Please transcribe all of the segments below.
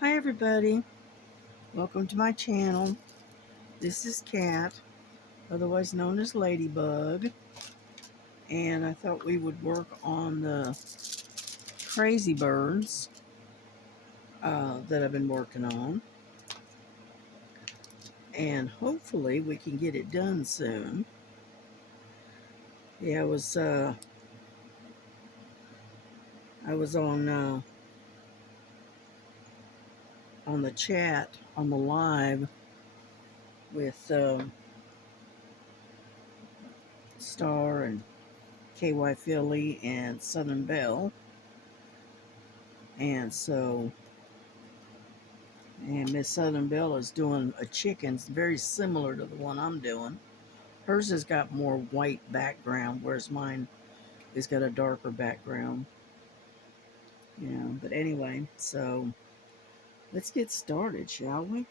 Hi everybody, welcome to my channel. This is Kat, otherwise known as Ladybug, and I thought we would work on the crazy birds that I've been working on, and hopefully we can get it done soon. Yeah, I was on the chat on the live with Star and KY Philly and Southern Belle, and Miss Southern Belle is doing a chicken very similar to the one I'm doing. Hers has got more white background, whereas mine has got a darker background. Yeah, but anyway, so let's get started, shall we?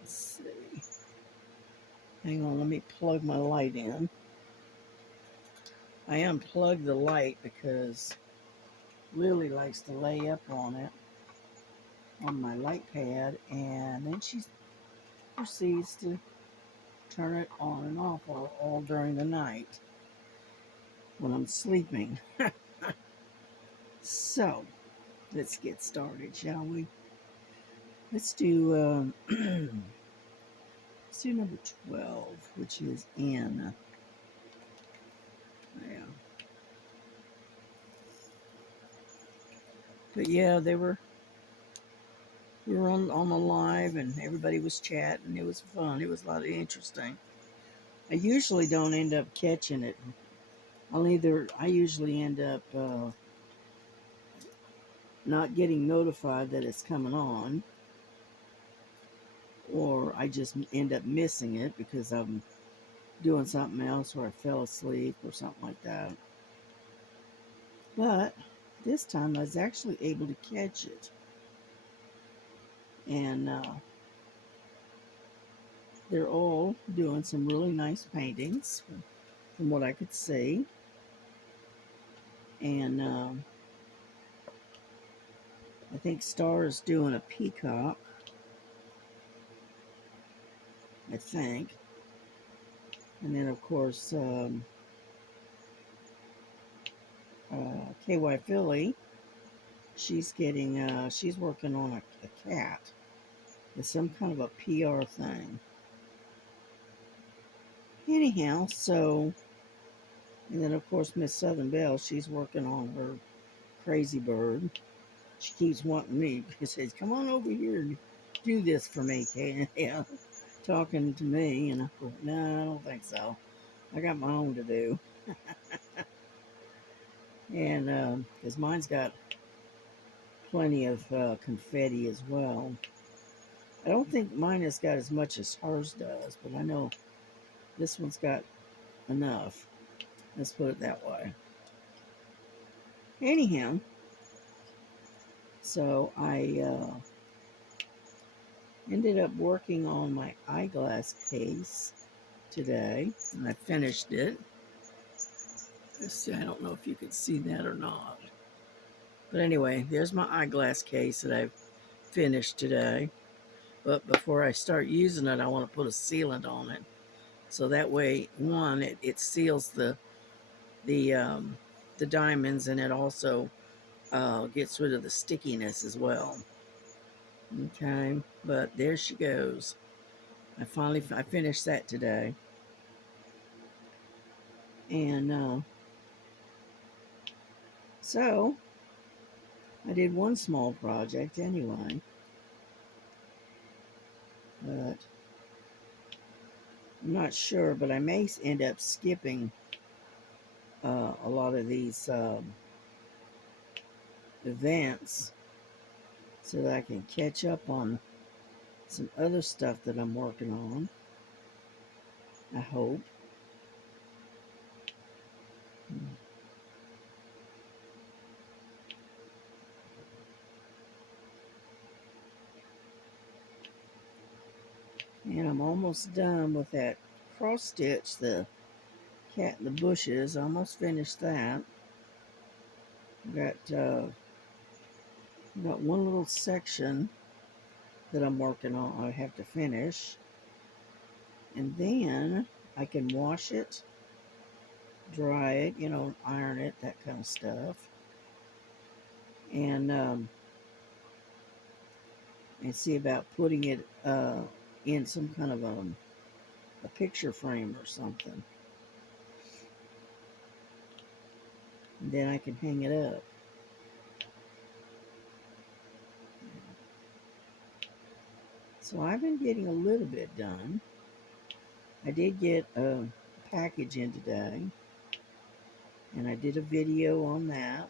Let's see. Hang on, let me plug my light in. I unplugged the light because Lily likes to lay up on it on my light pad, and then she proceeds to turn it on and off all during the night when I'm sleeping. So, let's get started, shall we? Let's do let's do number 12, which is N. Yeah. But yeah, we were on the live and everybody was chatting. It was fun. It was a lot of interesting. I usually don't end up catching it. I usually end up not getting notified that it's coming on, or I just end up missing it because I'm doing something else or I fell asleep or something like that. But this time I was actually able to catch it. And they're all doing some really nice paintings from what I could see. And I think Star is doing a peacock, I think. And then, of course, KY Philly, she's working on a cat. It's some kind of a PR thing. Anyhow, and then, of course, Miss Southern Belle, she's working on her crazy bird. She keeps wanting me. She says, "Come on over here and do this for me, Kate." Yeah, talking to me, and I go, "No, I don't think so. I got my own to do." And because mine's got plenty of confetti as well. I don't think mine has got as much as hers does, but I know this one's got enough. Let's put it that way. Anyhow, so I ended up working on my eyeglass case today, and I finished it. Let's see, I don't know if you can see that or not. But anyway, there's my eyeglass case that I've finished today. But before I start using it, I want to put a sealant on it. So that way, one, it seals the um, the diamonds, and it also gets rid of the stickiness as well. Okay, but there she goes. I finished that today, and so I did one small project anyway. But I'm not sure, but I may end up skipping a lot of these events so that I can catch up on some other stuff that I'm working on. I hope. And I'm almost done with that cross stitch, the cat in the bushes. I almost finished that. Got I've got one little section that I'm working on. I have to finish, and then I can wash it, dry it, iron it, that kind of stuff, and see about putting it in some kind of a picture frame or something. And then I can hang it up. So I've been getting a little bit done. I did get a package in today, and I did a video on that.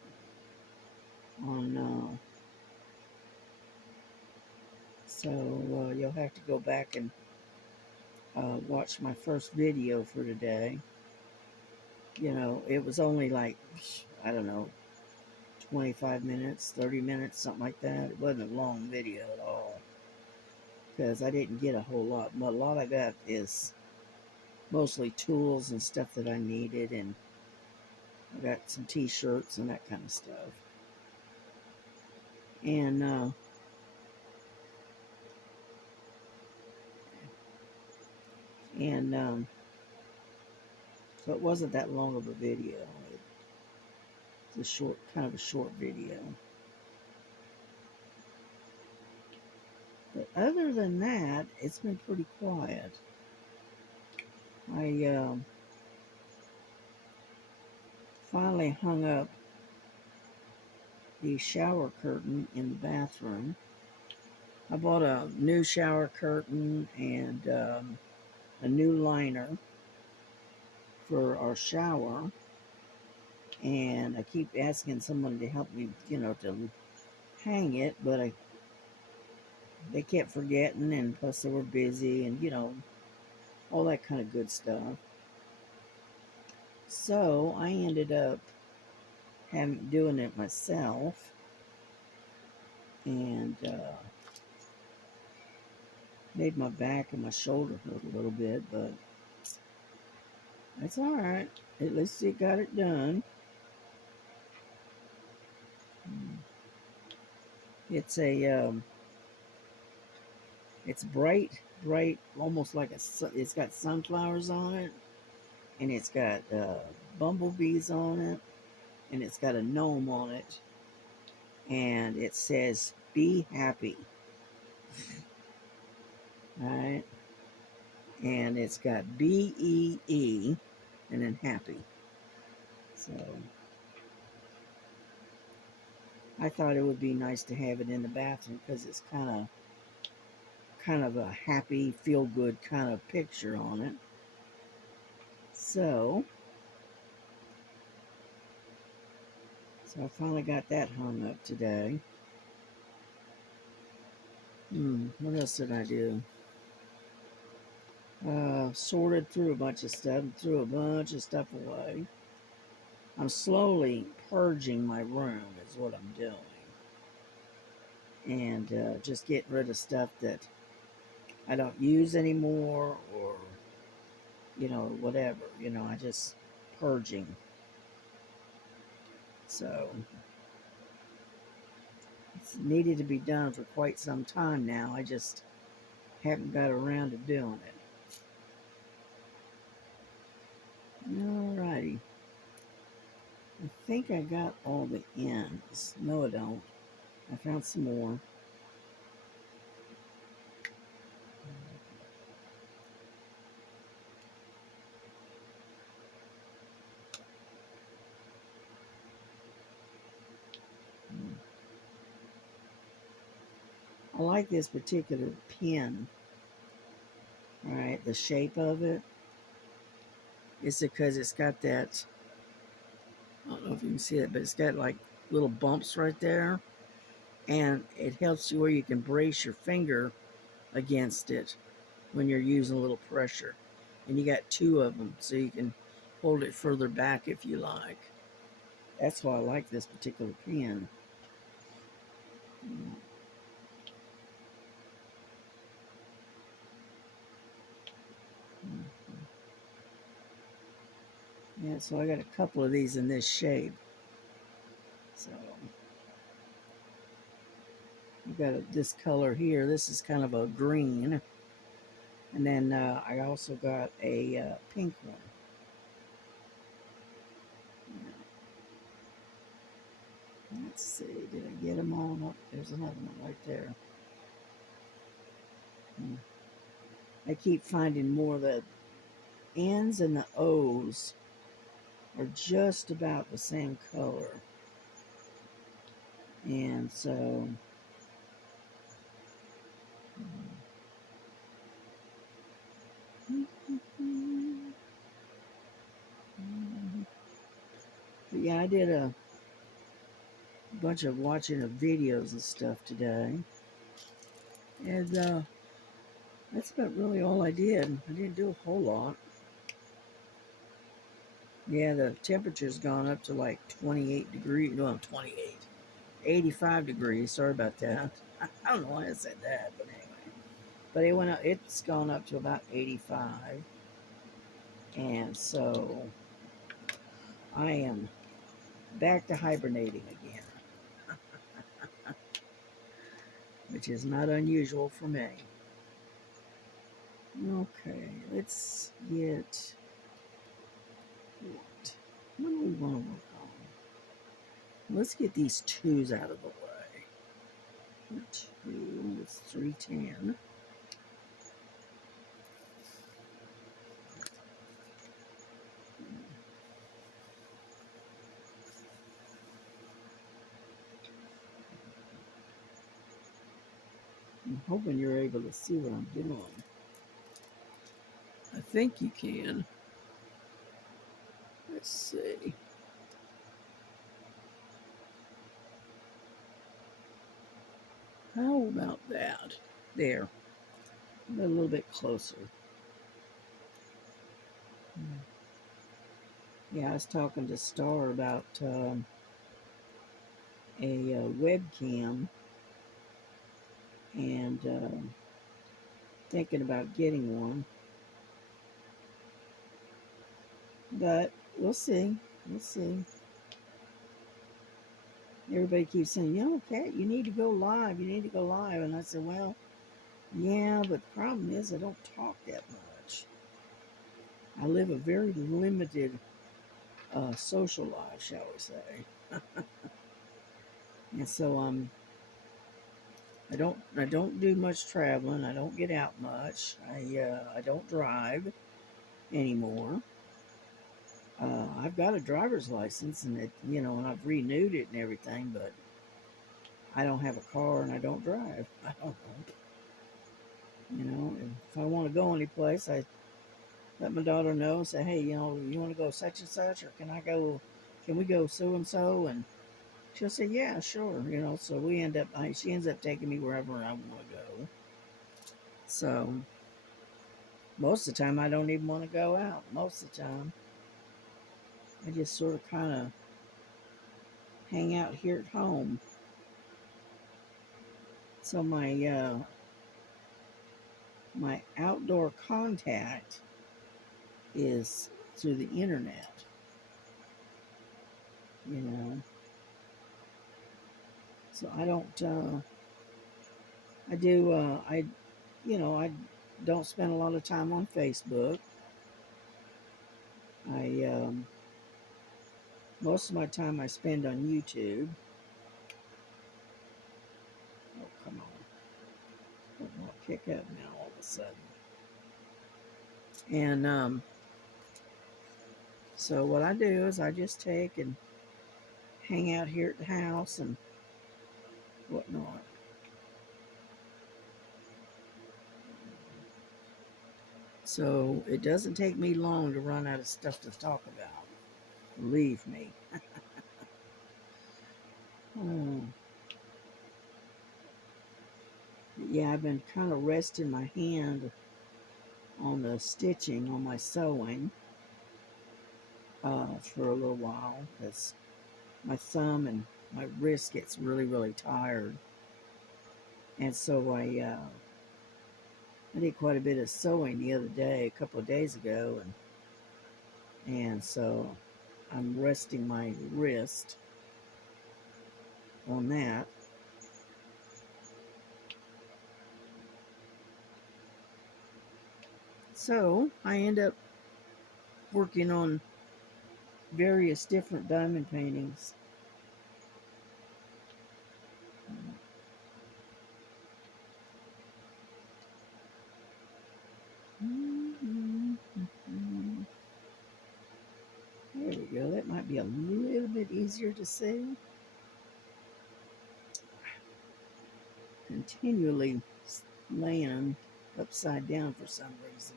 So you'll have to go back and watch my first video for today. It was only like, I don't know, 25 minutes, 30 minutes, something like that. It wasn't a long video at all because I didn't get a whole lot. A lot I got is mostly tools and stuff that I needed, and I got some t-shirts and that kind of stuff. And so it wasn't that long of a video. It's a kind of a short video. But other than that, it's been pretty quiet. I finally hung up the shower curtain in the bathroom. I bought a new shower curtain and a new liner for our shower, and I keep asking someone to help me, to hang it, but they kept forgetting, and plus they were busy, and all that kind of good stuff. So I ended up doing it myself, and made my back and my shoulder hurt a little bit, but that's all right. At least it got it done. It's it's bright, almost like it's got sunflowers on it, and it's got bumblebees on it, and it's got a gnome on it, and it says "Be happy." All right, and it's got BEE and then happy. So I thought it would be nice to have it in the bathroom because it's kind of a happy, feel good kind of picture on it. So I finally got that hung up today. What else did I do? Sorted through a bunch of stuff, threw a bunch of stuff away. I'm slowly purging my room is what I'm doing. And just getting rid of stuff that I don't use anymore, or, whatever. I just purging. So it's needed to be done for quite some time now. I just haven't got around to doing it. Alrighty. I think I got all the ends. No, I don't. I found some more. I like this particular pin. All right, the shape of it is because it's got that, I don't know if you can see it, but it's got like little bumps right there. And it helps you where you can brace your finger against it when you're using a little pressure. And you got two of them, so you can hold it further back if you like. That's why I like this particular pen. Yeah, so I got a couple of these in this shape. So I've got this color here. This is kind of a green. And then I also got a pink one. Let's see, did I get them all? Oh, there's another one right there. I keep finding more of the N's and the O's are just about the same color. And so, but yeah, I did a bunch of watching of videos and stuff today. And that's about really all I did. I didn't do a whole lot. Yeah, the temperature's gone up to like 28 degrees. No, 28. 85 degrees. Sorry about that. I don't know why I said that, but anyway. But it went up, it's gone up to about 85. And so I am back to hibernating again, which is not unusual for me. Okay, let's get what do we want to work on? Let's get these twos out of the way. Two, it's 310. I'm hoping you're able to see what I'm doing. I think you can. Let's see. How about that? There. A little bit closer. Yeah, I was talking to Star about a webcam and thinking about getting one. But we'll see. We'll see. Everybody keeps saying, you know, Kat, you need to go live. You need to go live. And I said, well, yeah, but the problem is I don't talk that much. I live a very limited social life, shall we say. And so I don't do much traveling. I don't get out much. I don't drive anymore. I've got a driver's license, and and I've renewed it and everything, but I don't have a car and I don't drive. I don't know. If I want to go anyplace, I let my daughter know and say, hey, you want to go such and such, or can we go so and so? And she'll say, yeah, sure. So she ends up taking me wherever I want to go. So most of the time, I don't even want to go out. Most of the time, I just sort of kind of hang out here at home. So my outdoor contact is through the internet, you know. So I don't, I do, I don't spend a lot of time on Facebook. I, most of my time I spend on YouTube. Oh, come on. I'll kick up now all of a sudden. And, so what I do is I just take and hang out here at the house and whatnot. So it doesn't take me long to run out of stuff to talk about. Believe me. Oh. Yeah, I've been kind of resting my hand on the stitching on my sewing for a little while because my thumb and my wrist gets really, really tired. And so I did quite a bit of sewing the other day, a couple of days ago, and so I'm resting my wrist on that. So I end up working on various different diamond paintings. There we go. That might be a little bit easier to see. Continually laying upside down for some reason.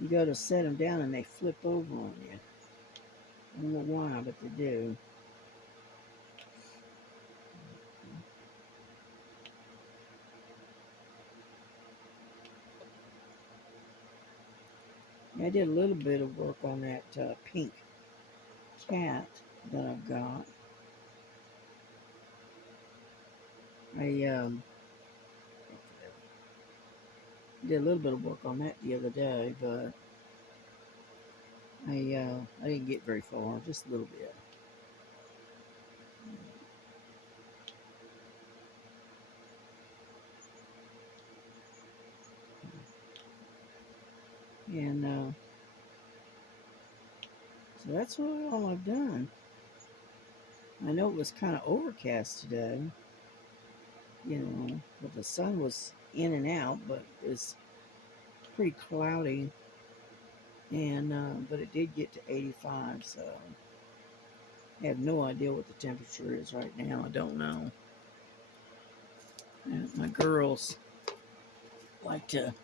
You go to set them down and they flip over on you. I don't know why, but they do. I did a little bit of work on that pink cat that I've got. I did a little bit of work on that the other day, but I didn't get very far, just a little bit. And so that's all I've done. I know it was kind of overcast today, but the sun was in and out, but it was pretty cloudy. And but it did get to 85, so I have no idea what the temperature is right now. I don't know. And my girls like to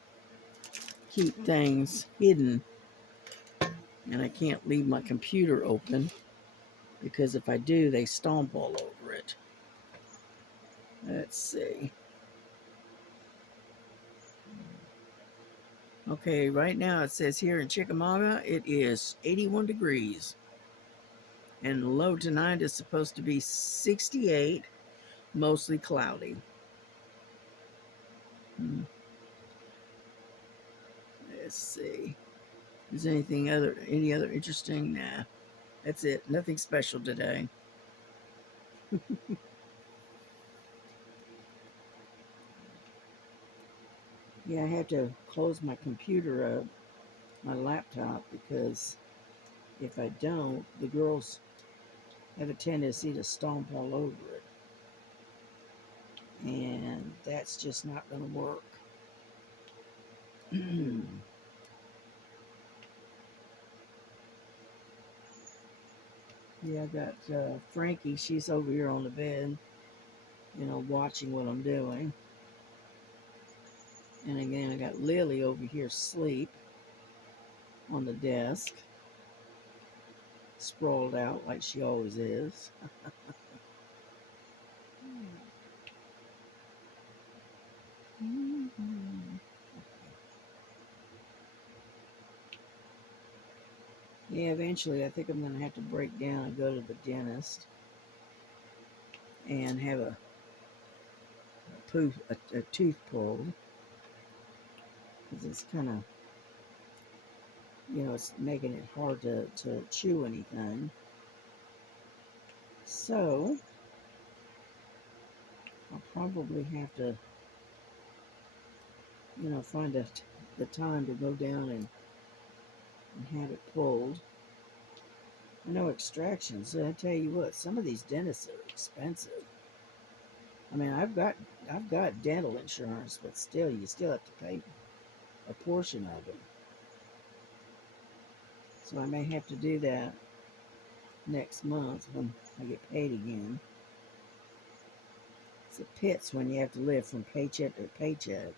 keep things hidden, and I can't leave my computer open because if I do, they stomp all over it. Let's see. Okay, right now it says here in Chickamauga it is 81 degrees, and the low tonight is supposed to be 68, mostly cloudy. Let's see. Is any other interesting? Nah, that's it. Nothing special today. Yeah, I have to close my computer up, my laptop, because if I don't, the girls have a tendency to stomp all over it. And that's just not going to work. Yeah, I got Frankie. She's over here on the bed, watching what I'm doing. And again, I got Lily over here asleep on the desk, sprawled out like she always is. Yeah, eventually I think I'm going to have to break down and go to the dentist and have a tooth pulled, because it's kind of, it's making it hard to chew anything. So I'll probably have to, find the time to go down and have it pulled. I know extractions. I tell you what, some of these dentists are expensive. I mean, I've got dental insurance, but still, you still have to pay a portion of it. So I may have to do that next month when I get paid again. It's a pits when you have to live from paycheck to paycheck.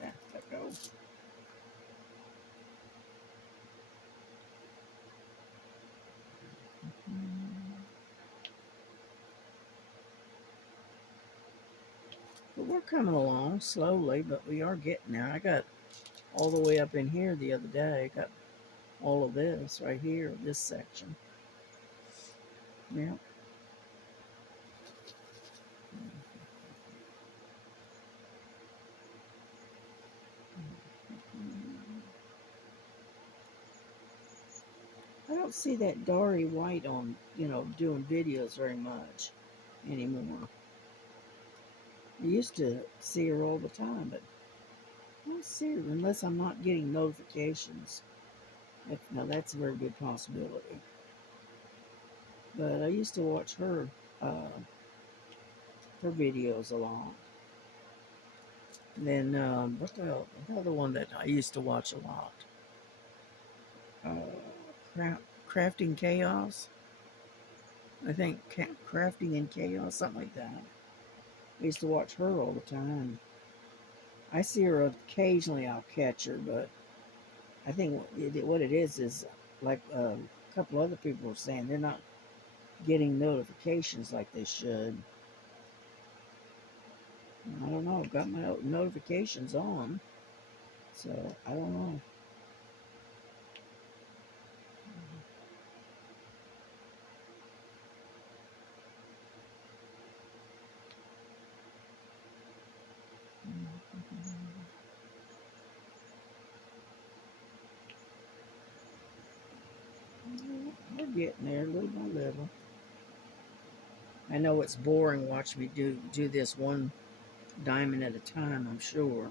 There that goes. But we're coming along slowly, but we are getting there. I got all the way up in here the other day. I got all of this right here, this section. Yeah. I don't see that Dari White on, doing videos very much. anymore. I used to see her all the time, but I don't see her unless I'm not getting notifications. Now that's a very good possibility. But I used to watch uh, her videos a lot. And then what the hell? Another one that I used to watch a lot. Crafting Chaos. I think Crafting in Chaos, something like that. I used to watch her all the time. I see her occasionally. I'll catch her, but I think what it is like a couple other people were saying, they're not getting notifications like they should. I don't know. I've got my notifications on, so I don't know. We're getting there little by little. I know it's boring watching me do this one diamond at a time, I'm sure,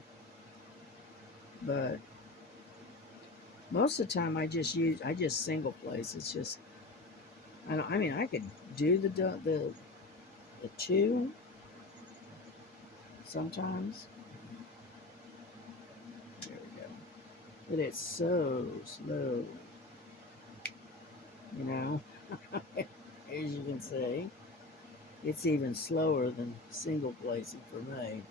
but most of the time I just single place. It's just I mean I could do the two sometimes. There we go. But it's so slow, you know. As you can see, it's even slower than single placing for me.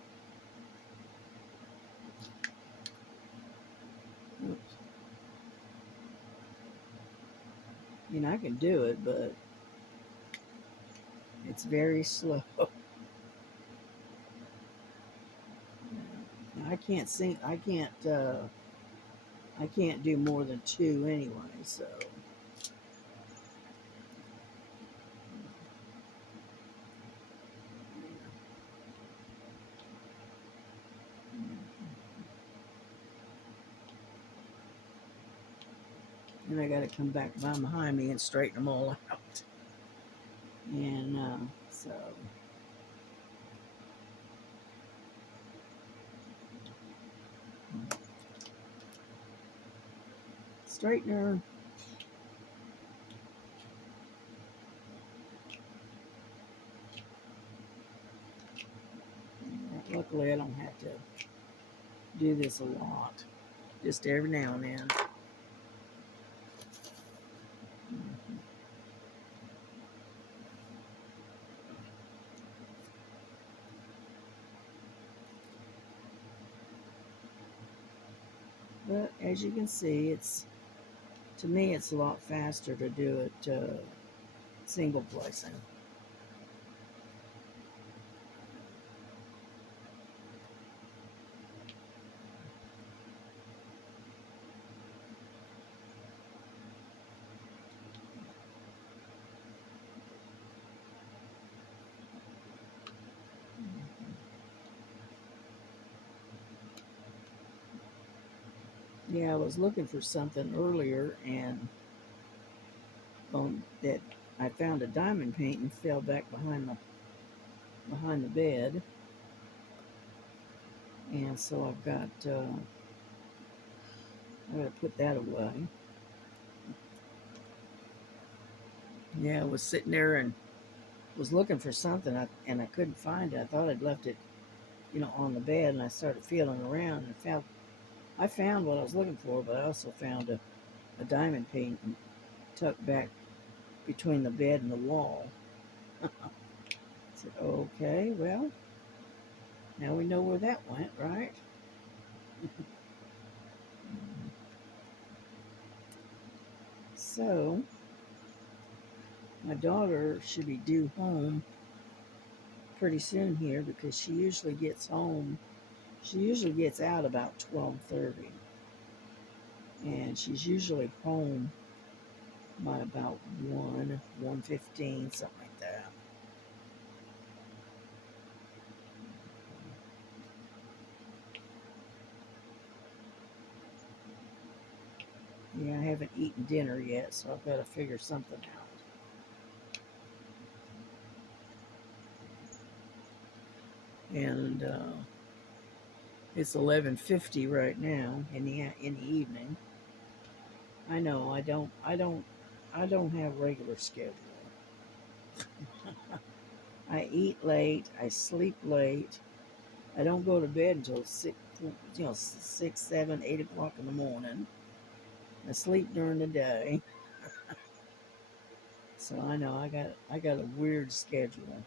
Oops. You know, I can do it, but it's very slow. I can't sing. I can't do more than two anyway. So and I got to come back behind me and straighten them all out. And so straightener. Luckily, I don't have to do this a lot. Just every now and then. But as you can see, to me it's a lot faster to do it single placing. Yeah, I was looking for something earlier and that I found a diamond paint and fell back behind the bed, and so I gotta put that away. Yeah, I was sitting there and was looking for something, and I couldn't find it. I thought I'd left it, on the bed, and I started feeling around and I found what I was looking for, but I also found a diamond paint tucked back between the bed and the wall. I said, okay, well, now we know where that went, right? So, my daughter should be due home pretty soon here because she usually gets home. She usually gets out about 12:30, and she's usually home by about 1:15, something like that. Yeah, I haven't eaten dinner yet, so I've got to figure something out. and it's 11:50 right now in the evening. I know I don't have regular schedule. I eat late. I sleep late. I don't go to bed until 6, 7, 8 o'clock in the morning. I sleep during the day, so I know I got a weird schedule.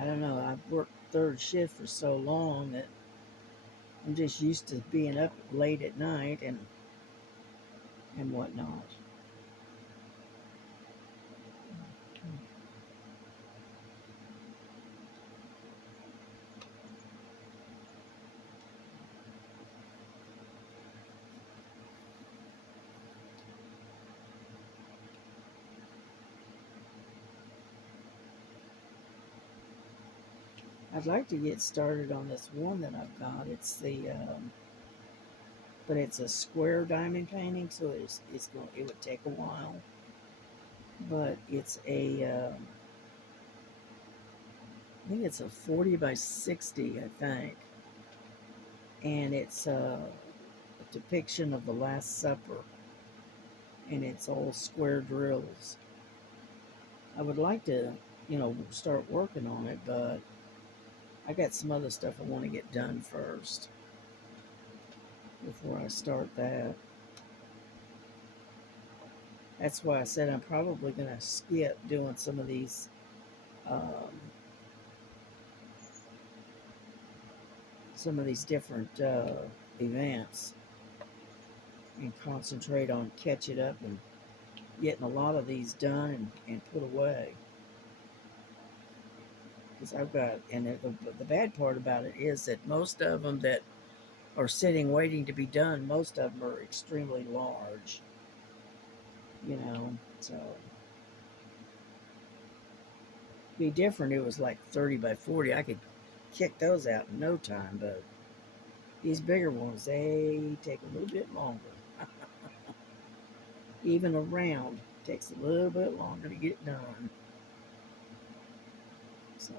I don't know. I've worked third shift for so long that I'm just used to being up late at night and whatnot. I'd like to get started on this one that I've got. But it's a square diamond painting, so it would take a while. But I think it's a 40 by 60, I think, and it's a depiction of the Last Supper, and it's all square drills. I would like to, start working on it, but I got some other stuff I want to get done first before I start that. That's why I said I'm probably going to skip doing um, some of these different events and concentrate on catching up and getting a lot of these done and put away. Because I've got, and the bad part about it is that most of them that are sitting waiting to be done, most of them are extremely large, so be different. It was like 30 by 40. I could kick those out in no time, but these bigger ones, they take a little bit longer. Even a round takes a little bit longer to get done. So,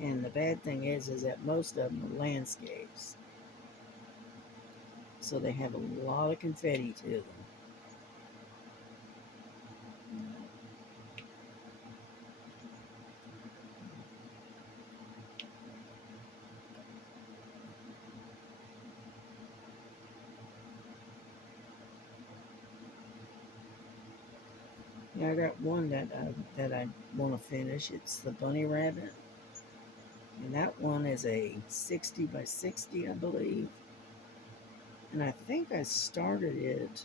and the bad thing is that most of them are landscapes, so they have a lot of confetti to them. Yeah, I got one that I want to finish. It's the bunny rabbit, and that one is a 60 by 60, I believe. And I think I started it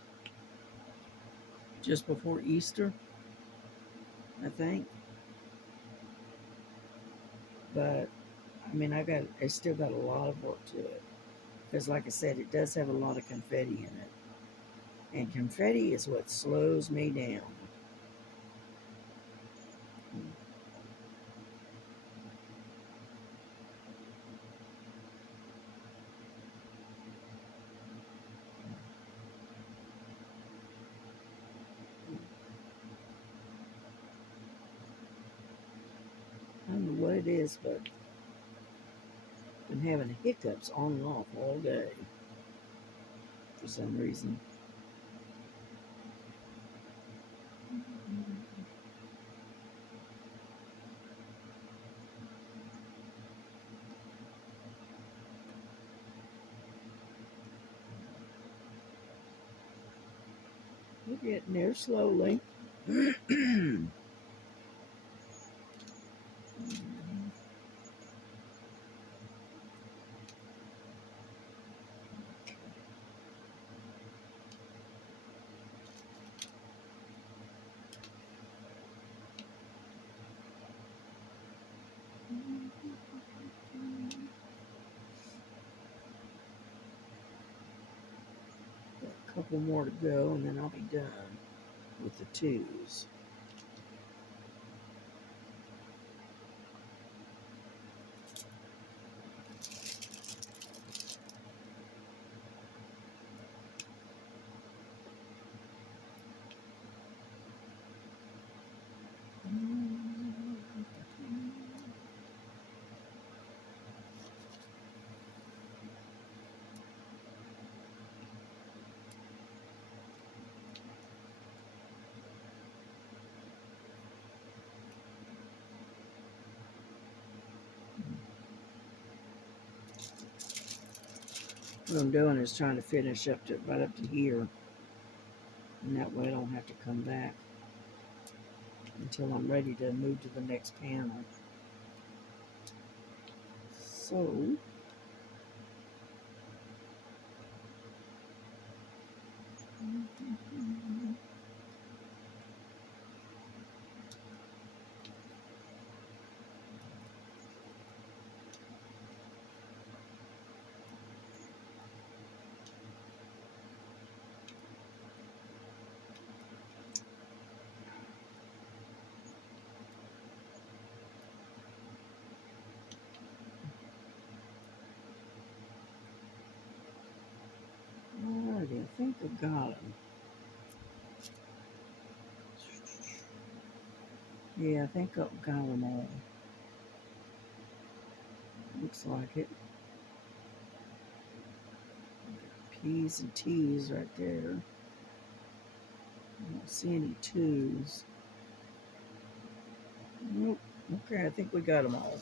just before Easter, I think. But I mean, I still got a lot of work to it because, like I said, it does have a lot of confetti in it, and confetti is what slows me down. I don't know what it is, but I've been having hiccups on and off all day for some reason. We're getting there slowly. A couple more to go, and then I'll be done with the twos. What I'm doing is trying to finish up to right up to here, and that way I don't have to come back until I'm ready to move to the next panel. So alrighty, I think I got them. Yeah, I think I've got them all. Looks like it. P's and T's right there. I don't see any twos. Nope. Okay, I think we got them all.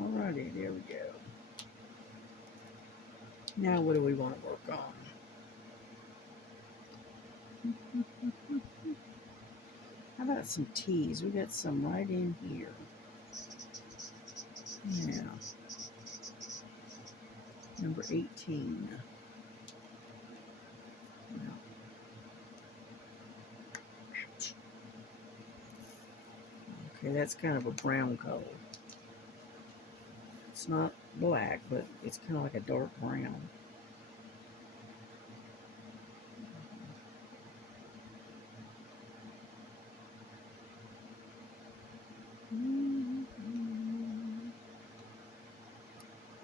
Alrighty, there we go. Now what do we want to work on? How about some T's? We got some right in here. Yeah. Number 18. Yeah. Okay, that's kind of a brown color. It's not black, but it's kind of like a dark brown.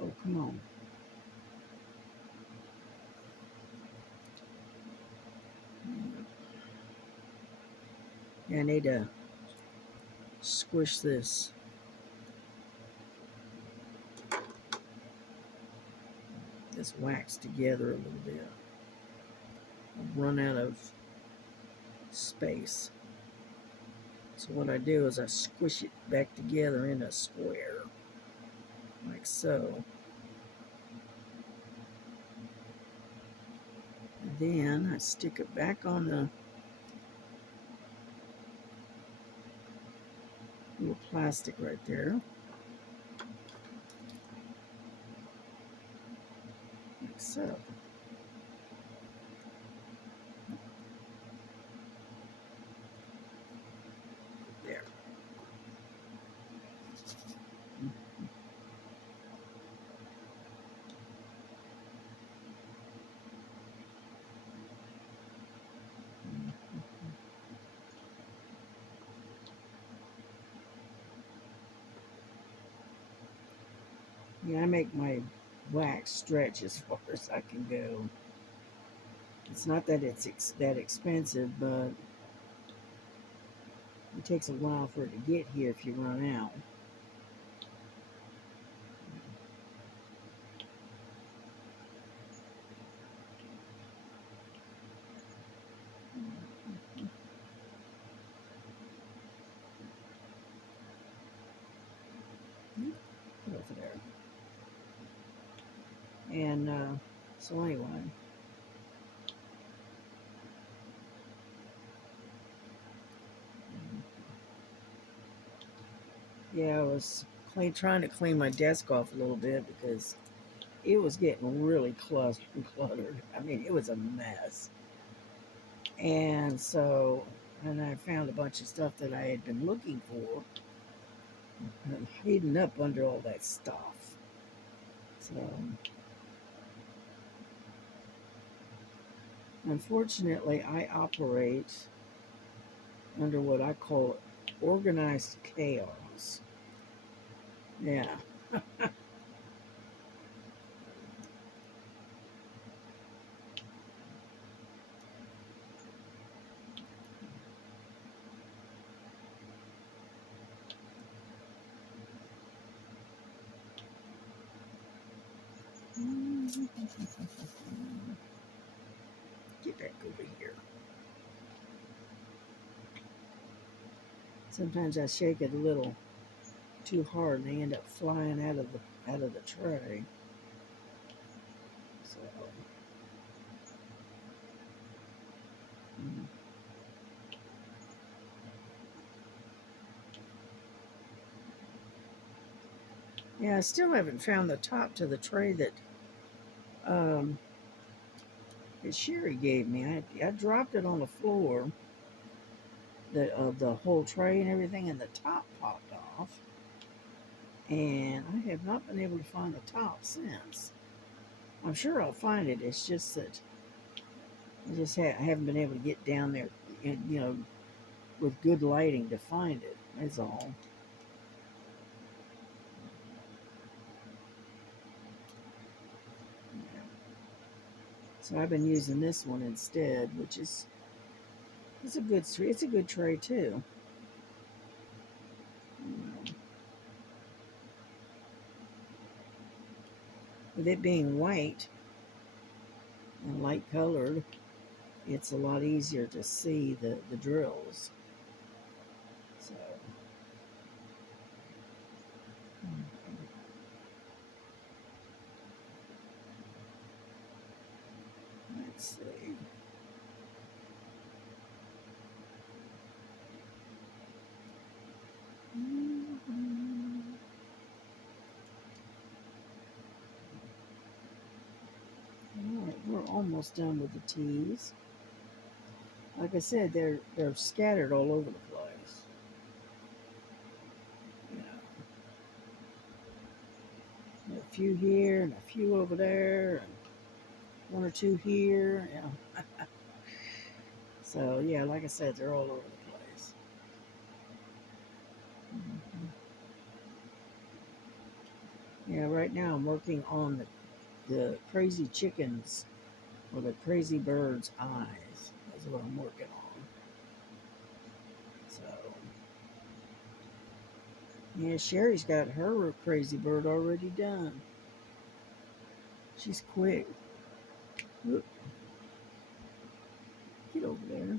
Oh, come on. Yeah, I need to squish this wax together a little bit. I've run out of space. So what I do is I squish it back together in a square, like so. And then I stick it back on the little plastic right there, like so. There. Yeah, I make my wax stretch as far as I can go. It's not that it's that expensive, but it takes a while for it to get here if you run out. Put over there. And so anyway, yeah, I was trying to clean my desk off a little bit because it was getting really cluttered. I mean, it was a mess. And so, and I found a bunch of stuff that I had been looking for hidden up under all that stuff. So, unfortunately, I operate under what I call organized chaos. Yeah. Get back over here. Sometimes I shake it a little too hard and they end up flying out of the tray. So mm. Yeah, I still haven't found the top to the tray um, that Sherry gave me. I dropped it on the floor, the whole tray and everything, and the top popped off. And I have not been able to find the top since. I'm sure I'll find it. It's just that I haven't been able to get down there, with good lighting to find it. That's all. Yeah. So I've been using this one instead, which is it's a good tray too. With it being white and light colored, it's a lot easier to see the drills. So let's see. All right, we're almost done with the T's. Like I said, they're scattered all over the place. A few here and a few over there, and one or two here. Yeah. So yeah, like I said, they're all over the place. Yeah, right now I'm working on the crazy chickens or the crazy bird's eyes. That's what I'm working on. So yeah, Sherry's got her crazy bird already done. She's quick. Look, get over there.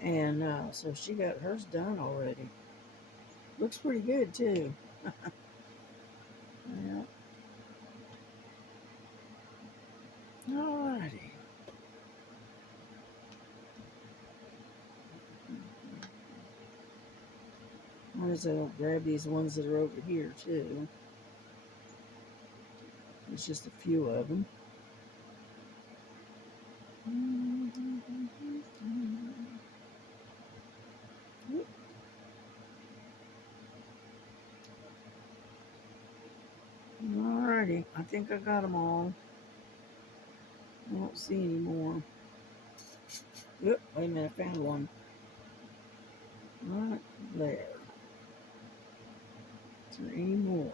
And so she got hers done already. Looks pretty good too. Yeah. Alrighty. Might as well grab these ones that are over here too. There's just a few of them. Alrighty, I think I got them all. I don't see any more. Yep, wait a minute, I found one. Right there. Is there any more?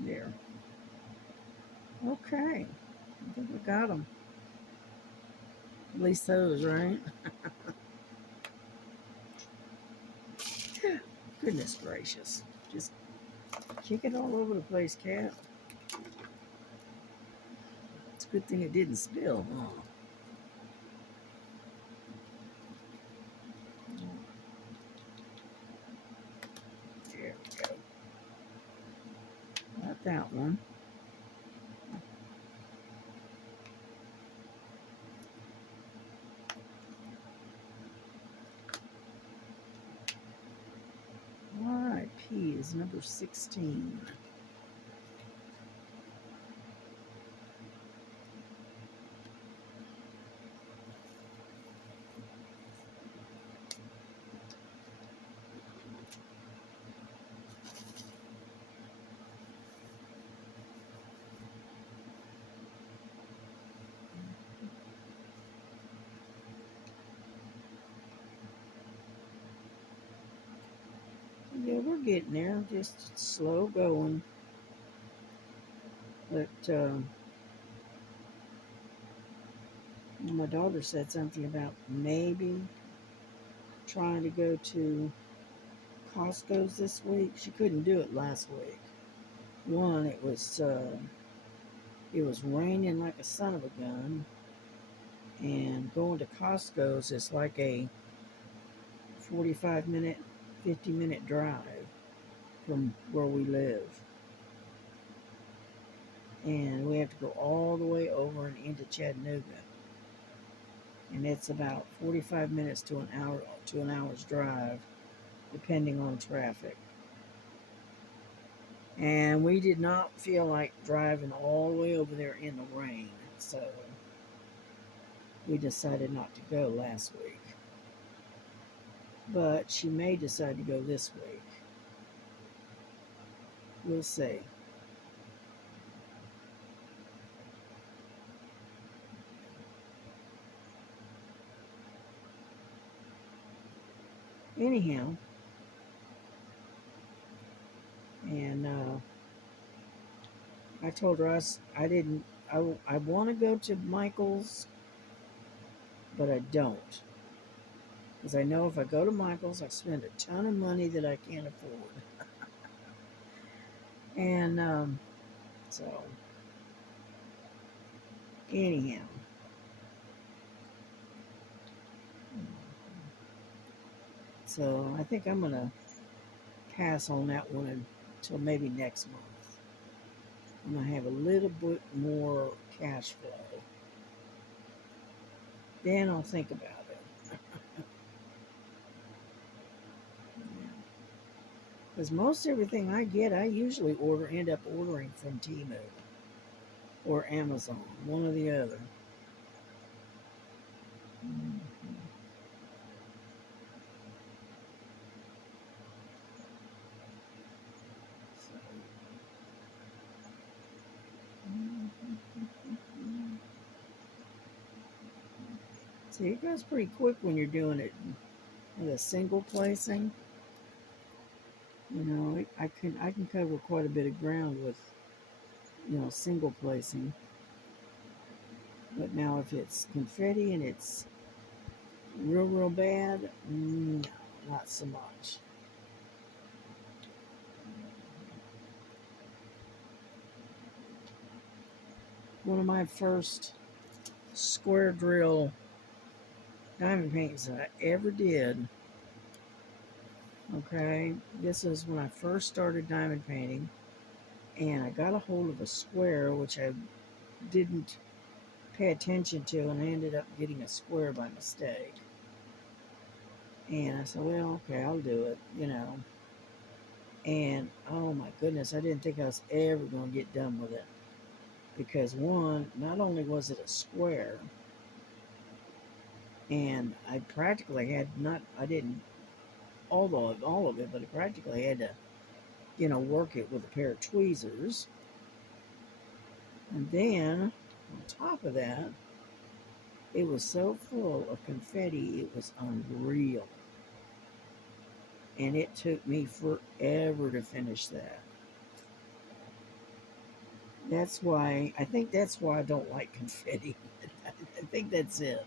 There. Okay, I think I got them. At least those, right? Goodness gracious. Just kick it all over the place, cat. It's a good thing it didn't spill, huh? There we go. Got that one. Alright, P is number 16. Yeah, we're getting there. Just slow going. But my daughter said something about maybe trying to go to Costco's this week. She couldn't do it last week. One, it was raining like a son of a gun, and going to Costco's is like a 45-minute, 50-minute drive from where we live. And we have to go all the way over and into Chattanooga. And it's about 45 minutes to an hour's drive, depending on traffic. And we did not feel like driving all the way over there in the rain, so we decided not to go last week. But she may decide to go this week. We'll see. Anyhow, and I told her I didn't. I want to go to Michael's, but I don't, because I know if I go to Michael's, I spend a ton of money that I can't afford. And so anyhow, so I think I'm gonna pass on that one until maybe next month. I'm gonna have a little bit more cash flow. Then I'll think about it. Because most everything I get, I usually end up ordering from Temu or Amazon, one or the other. See, it goes pretty quick when you're doing it with a single placing. You know, I can cover quite a bit of ground with, single placing. But now if it's confetti and it's real bad, no, not so much. One of my first square drill diamond paintings that I ever did. Okay, this is when I first started diamond painting, and I got a hold of a square which I didn't pay attention to, and I ended up getting a square by mistake. And I said, well, okay, I'll do it. And oh my goodness, I didn't think I was ever going to get done with it. Because one, not only was it a square, and I practically had not, I didn't, all of it, but I practically had to, work it with a pair of tweezers. And then, on top of that, it was so full of confetti, it was unreal. And it took me forever to finish that. I think that's why I don't like confetti. I think that's it.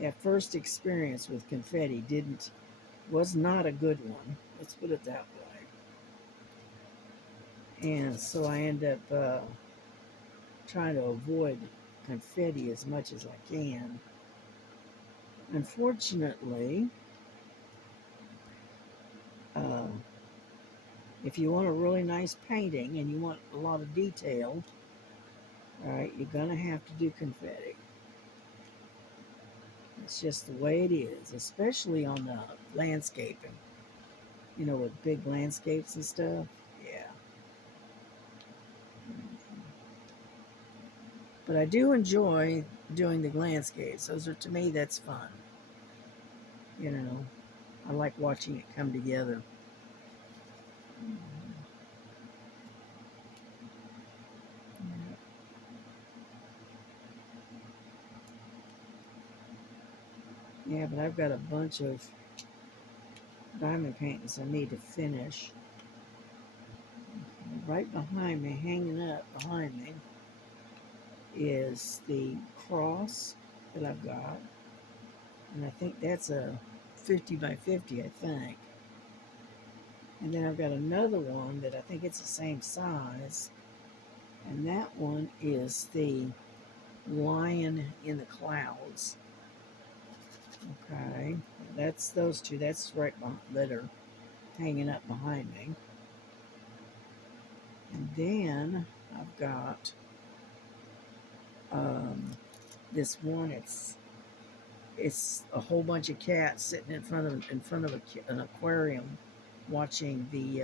That first experience with confetti was not a good one. Let's put it that way. And so I end up trying to avoid confetti as much as I can. Unfortunately, uh, if you want a really nice painting and you want a lot of detail, all right, you're going to have to do confetti. It's just the way it is, especially on the landscaping, with big landscapes and stuff. Yeah. But I do enjoy doing the landscapes. To me, that's fun. I like watching it come together. Yeah, but I've got a bunch of diamond paintings I need to finish. right behind me, hanging up behind me, is the cross that I've got. And I think that's a 50 by 50, I think. And then I've got another one that I think it's the same size. And that one is the Lion in the Clouds. Okay, that's those two. That's right behind, that are hanging up behind me. And then I've got um, this one. It's a whole bunch of cats sitting in front of an aquarium, watching the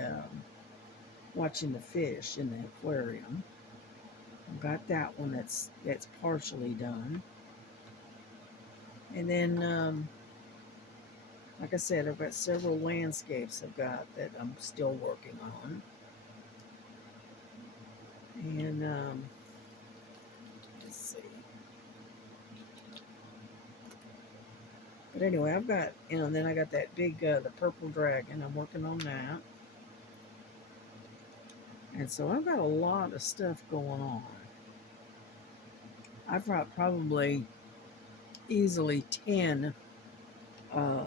fish in the aquarium. I've got that one that's partially done. And then, like I said, I've got several landscapes I've got that I'm still working on. And let's see. But anyway, I've got, and then I got that big, the purple dragon. I'm working on that. And so I've got a lot of stuff going on. I've got probably easily 10 uh,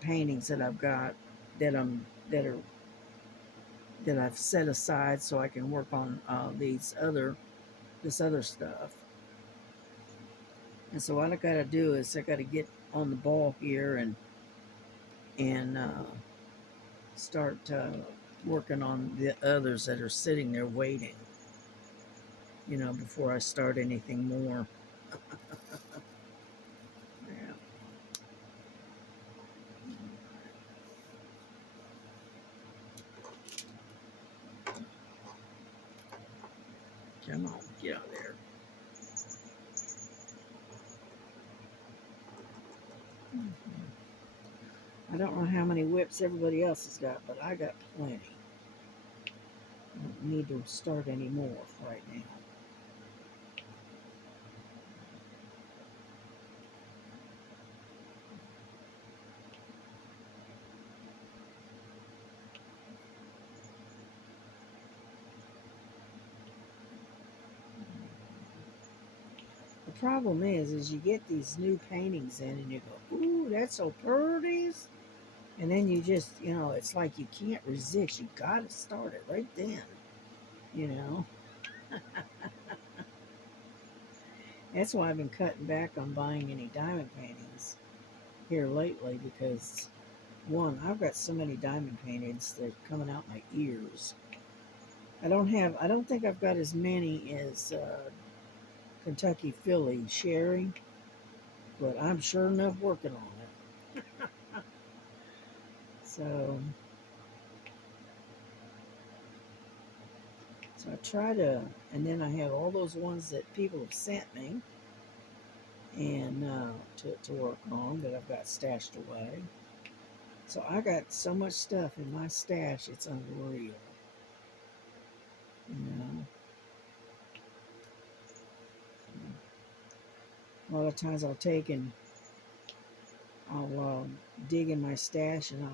paintings that I've got that I've set aside so I can work on this other stuff. And so what I got to do is I got to get on the ball here and start working on the others that are sitting there waiting. Before I start anything more. Yeah. Come on, get out there. I don't know how many whips everybody else has got, but I got plenty. I don't need to start any more right now. The problem is you get these new paintings in and you go, ooh, that's so pretty. And then you just, it's like you can't resist. You got to start it right then, you know. That's why I've been cutting back on buying any diamond paintings here lately because, one, I've got so many diamond paintings that are coming out my ears. I don't think I've got as many as Kentucky Philly Sherry, but I'm sure enough working on it. So I try to, and then I have all those ones that people have sent me and to work on that I've got stashed away. So I got so much stuff in my stash, it's unreal. You know, a lot of times I'll take and I'll dig in my stash and I'll,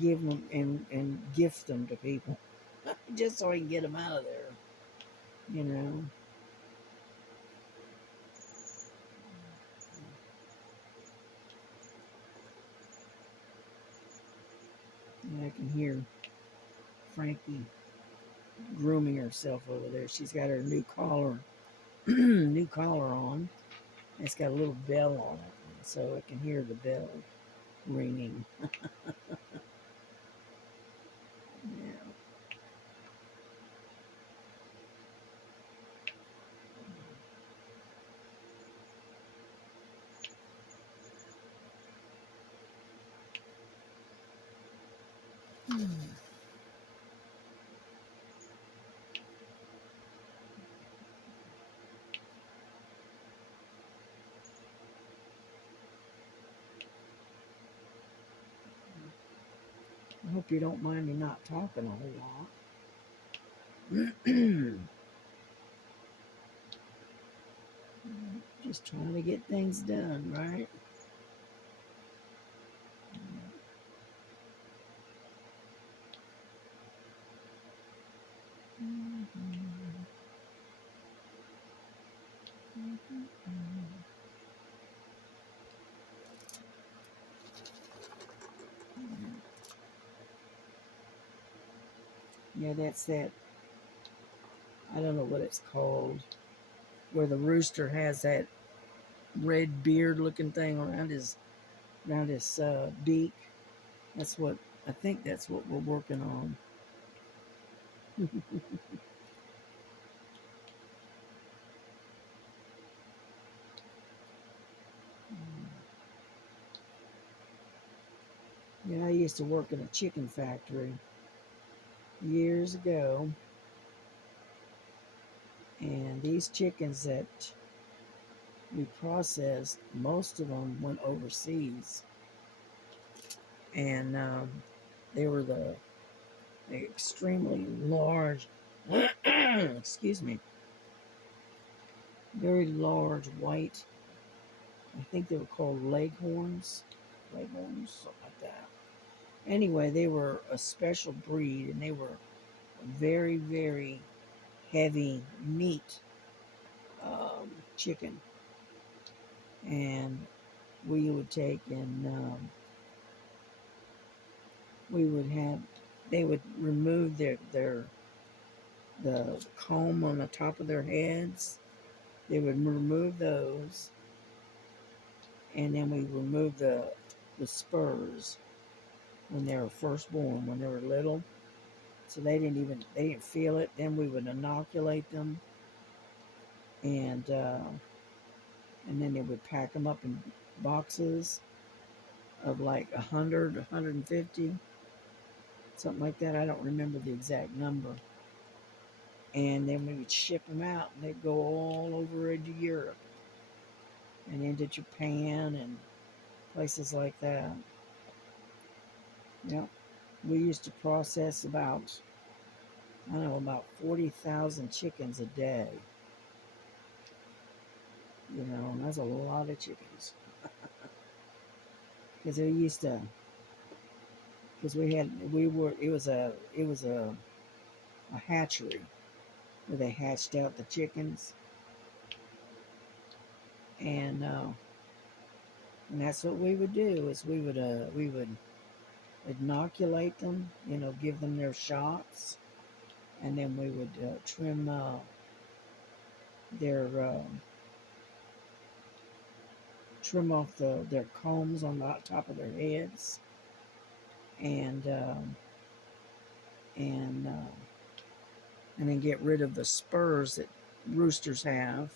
give them and gift them to people just so I can get them out of there. You know. And I can hear Frankie grooming herself over there. She's got her new collar, new collar on. It's got a little bell on it, so I can hear the bell ringing. Yeah. I hope you don't mind me not talking a whole lot. Just trying to get things done, right? Yeah, that's that. I don't know what it's called. Where the rooster has that red beard looking thing around his beak. That's what I think. That's what we're working on. Yeah, I used to work in a chicken factory years ago, and these chickens that we processed, most of them went overseas, and they were the extremely large, excuse me, very large white. I think they were called leghorns, something like that. Anyway, they were a special breed, and they were very, very heavy meat chicken. And we would take and we would have, they would remove the comb on the top of their heads. They would remove those, and then we remove the spurs when they were first born, when they were little. So they didn't feel it. Then we would inoculate them, and and then they would pack them up in boxes of like 100, 150, something like that. I don't remember the exact number. And then we would ship them out, and they'd go all over into Europe and into Japan and places like that. Yep. We used to process about, I don't know, about 40,000 chickens a day. You know, and that's a lot of chickens. Because they used to, because it was a hatchery where they hatched out the chickens, and that's what we would do is we would inoculate them, you know, give them their shots, and then we would trim their trim off their combs on the top of their heads, and and uh, and then get rid of the spurs that roosters have,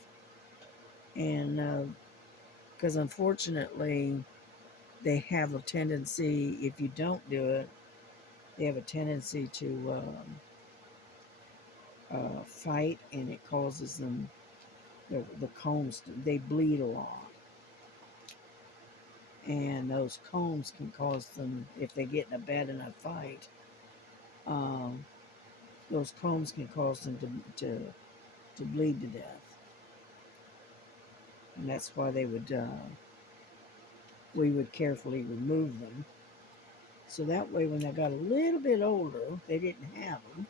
and because unfortunately they have a tendency, if you don't do it, they have a tendency to fight, and it causes them the combs they bleed a lot, and those combs can cause them, if they get in a bad enough fight, um, those combs can cause them to bleed to death, and that's why we would carefully remove them, so that way when they got a little bit older they didn't have them,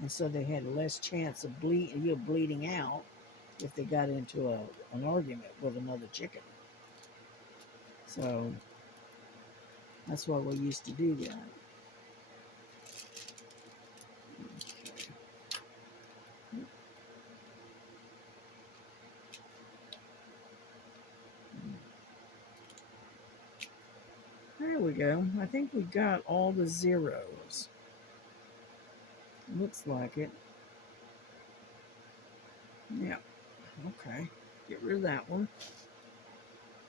and so they had less chance of bleeding out if they got into an argument with another chicken. So that's why we used to do that. There we go. I think we got all the zeros. Looks like it. Yeah. Okay. Get rid of that one.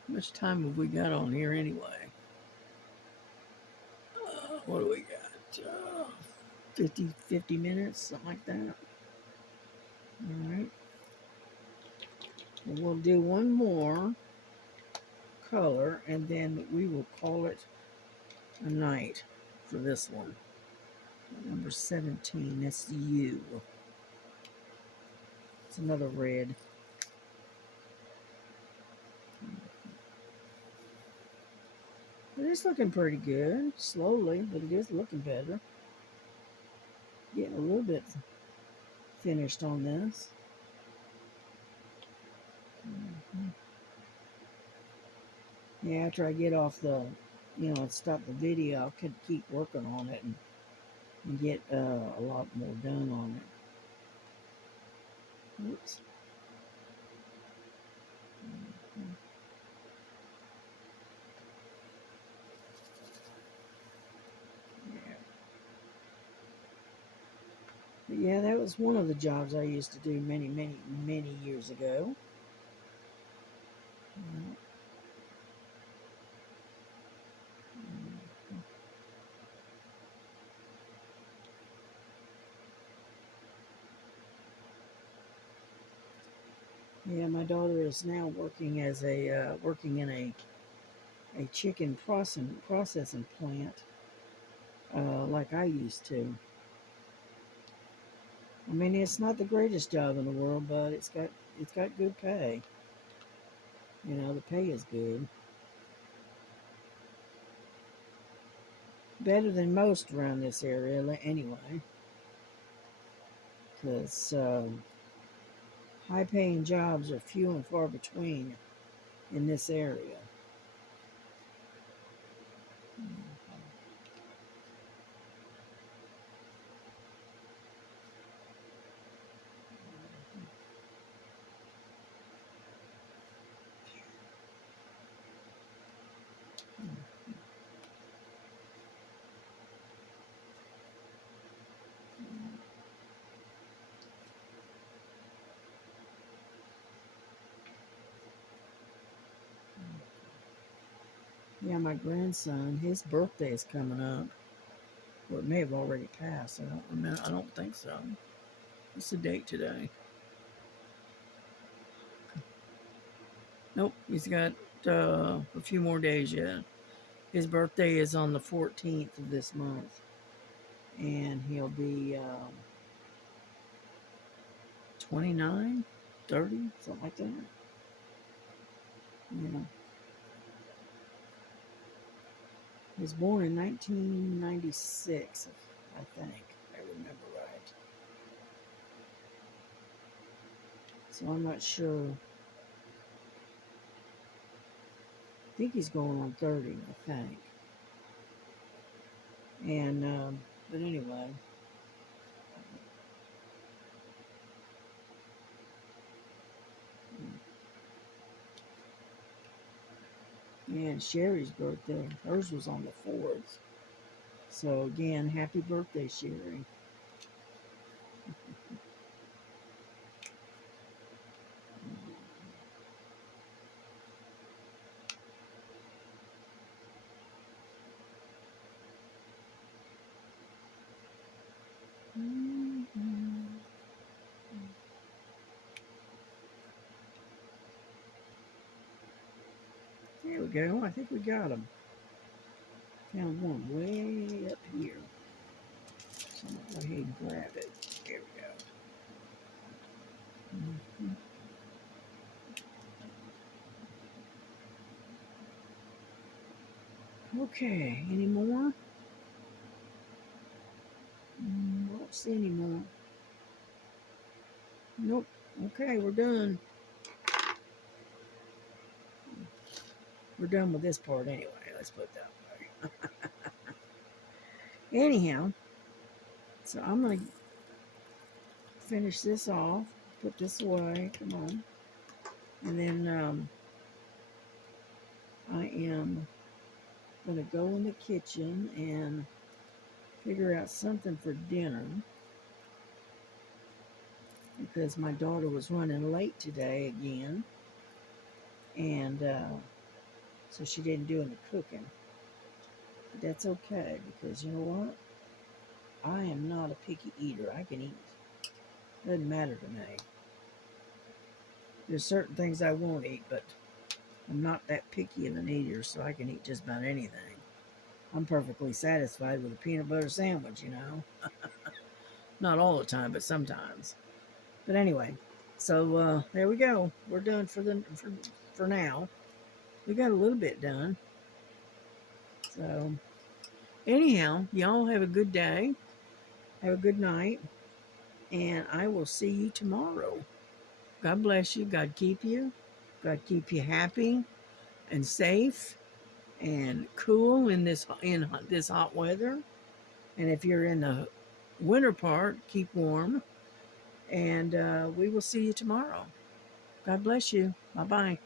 How much time have we got on here anyway? What do we got? 50 minutes, something like that. All right. And we'll do one more color, and then we will call it a night for this one. Number 17, that's the U. It's another red. It is looking pretty good. Slowly, but it is looking better. Getting a little bit finished on this. Yeah, after I get off the, stop the video, I could keep working on it and get a lot more done on it. Oops. Yeah. But yeah, that was one of the jobs I used to do many, many, many years ago. Yeah, my daughter is now working as working in a chicken processing plant, like I used to. I mean, it's not the greatest job in the world, but it's got good pay. The pay is good, better than most around this area, anyway. Because high-paying jobs are few and far between in this area. Yeah, my grandson, his birthday is coming up. Or it may have already passed. I don't remember. I don't think so. What's the date today? Nope, he's got a few more days yet. His birthday is on the 14th of this month, and he'll be 29, 30, something like that. Yeah. He was born in 1996, I think. I remember right. So I'm not sure. I think he's going on 30, I think. And, but anyway. Yeah, and Sherry's birthday, hers was on the 4th. So again, happy birthday, Sherry. There we go. I think we got them. Found one way up here. So I'm going to go ahead and grab it. There we go. Okay, any more? I don't see any more. Nope. Okay, we're done. We're done with this part anyway. Let's put it that way. Anyhow, so I'm going to finish this off. Put this away. Come on. And then I am going to go in the kitchen and figure out something for dinner because my daughter was running late today again, and so she didn't do any cooking. But that's okay because you know what? I am not a picky eater. I can eat. Doesn't matter to me. There's certain things I won't eat, but I'm not that picky of an eater, so I can eat just about anything. I'm perfectly satisfied with a peanut butter sandwich, Not all the time, but sometimes. But anyway, so there we go. We're done for now. We got a little bit done. So anyhow, y'all have a good day. Have a good night. and I will see you tomorrow. God bless you. God keep you. God keep you happy and safe and cool in this hot weather. And if you're in the winter part, keep warm. And we will see you tomorrow. God bless you. Bye bye.